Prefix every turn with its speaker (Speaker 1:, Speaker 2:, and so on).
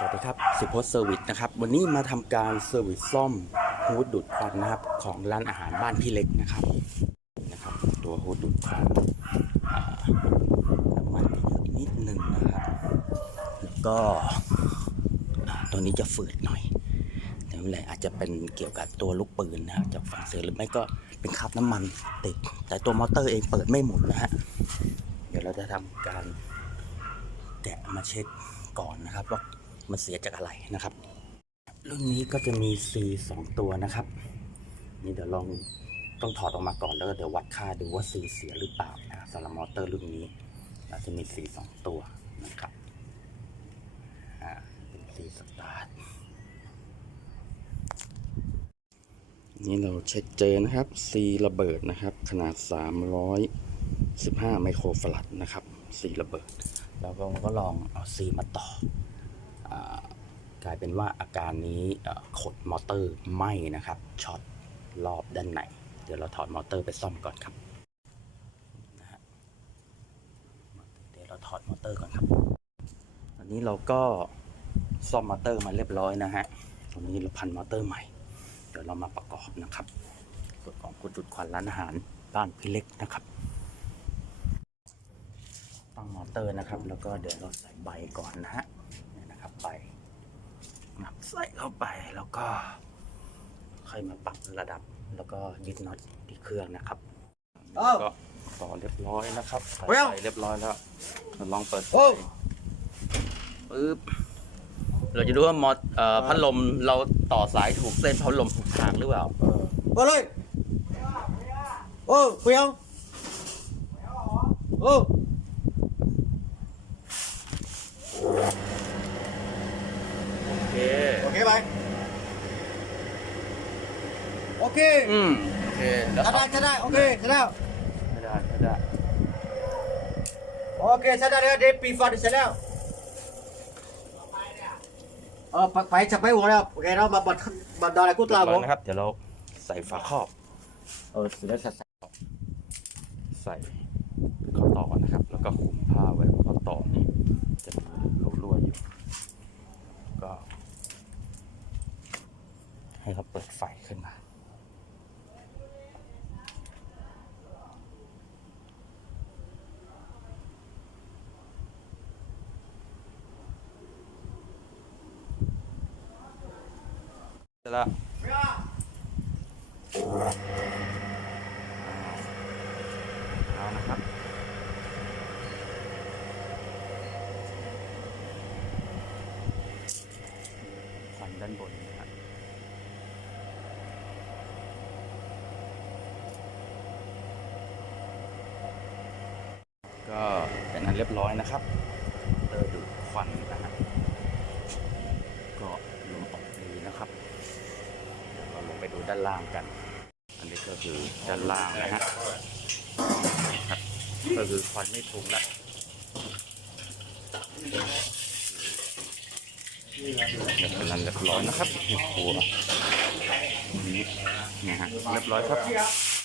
Speaker 1: สวัสดีครับสุพจน์เซอร์วิสนะครับ วันนี้มาทำการเซอร์วิสซ่อมฮูดดูดควันนะครับ ของร้านอาหารบ้านพี่เล็กนะครับนะครับ ตัวฮูดดูดควันน้ำมันเยอะนิดนึงนะครับแล้วก็ตัวนี้จะฝืดหน่อยแต่ไม่เป็นไรอาจจะเป็นเกี่ยวกับตัวลูกปืนนะครับจากฝั่งเสือหรือไม่ก็เป็นคราบน้ำมันติด แต่ตัวมอเตอร์เองเปิดไม่หมดนะฮะเดี๋ยวเราจะทำการแกะมาเช็คก่อนนะครับว่า มันเสียจากอะไรนะครับ รุ่นนี้ก็จะมี C 2 ตัวนะครับ นี่เดี๋ยวลองต้องถอดออกมาก่อนแล้วก็เดี๋ยววัดค่าดูว่า C เสียหรือเปล่านะสำหรับมอเตอร์รุ่นนี้เราจะมี C 2 ตัวนะครับอ่าเป็น C สตาร์ทนี่เราเช็คเจอนะครับ C ระเบิดนะครับ ขนาด 315 ไมโครฟารัดนะครับ C ระเบิด แล้วก็ก็ลองเอา C มาต่อ กลายเป็นว่าอาการนี้ขดมอเตอร์ไหม้นะครับช็อตรอบด้านในเดี๋ยวเราถอดมอเตอร์ไปซ่อมก่อนครับนะฮะเดี๋ยวเราถอดมอเตอร์ก่อนครับอันนี้เราก็ซ่อมมอเตอร์มาเรียบร้อยนะฮะตรงนี้เราพันมอเตอร์ใหม่ เดี๋ยวเรามาประกอบนะครับกฎของคุณจุดควันร้านอาหารบ้านพี่เล็กนะครับตั้งมอเตอร์นะครับ แล้วก็เดี๋ยวเราใส่ใบก่อนนะฮะ เนี่ยนะครับใบนับใส่เข้าไปแล้วก็ ค่อยมาปรับระดับแล้วก็ยึดน็อตที่เครื่องนะครับ
Speaker 2: อ้าว
Speaker 1: ก็ต่อเรียบร้อยนะครับใส่
Speaker 2: เปรี้ยว
Speaker 1: ใส่เรียบร้อยแล้วเราลองเปิด
Speaker 2: โอ้
Speaker 1: ปึ๊บเราจะดูว่ามอเอ่อพัดลมเราต่อสายถูกเส้นพัดลมถูกทางหรือเปล่า
Speaker 2: Qua đây. Ô, Huy không? Ô,
Speaker 1: โอเค
Speaker 2: ok bạn. Ok.
Speaker 1: อืมโอเคแล้ว
Speaker 2: Sát đây, sát đây, ok, sát đâu?
Speaker 1: ไม่ได้ไม่ได้
Speaker 2: Ok, sát đây, để pi phật sát đâu? Ờ, phải phải chặt mấy bộ đâu? Ok, đó mà bật bật đò này cút
Speaker 1: เรีย
Speaker 2: lao
Speaker 1: บร้อย
Speaker 2: bộ.
Speaker 1: นะครับเดี๋ยวเราใส่ฝาครอบ
Speaker 2: Ờ, xử lý sạch sạch.
Speaker 1: ใส่ข้อต่อนะครับ แล้วก็คุมผ้าไว้เพราะข้อต่อนี่จะมีรูรั่วอยู่ ให้เขาเปิดไฟขึ้นมา เสร็จแล้วเอานะครับฟันด้านบนนะครับ ก็เป็นอันเรียบร้อยนะครับเตอร์ดูดควันนะฮะก็ลมออกดีนะครับเดี๋ยวเราลงไปดูด้านล่างกัน อันนี้ก็คือด้านล่างนะฮะก็คือควันไม่ทุงละเดี๋ยวกำลังเรียบร้อยนะครับหัวนี่นะฮะเรียบร้อยครับ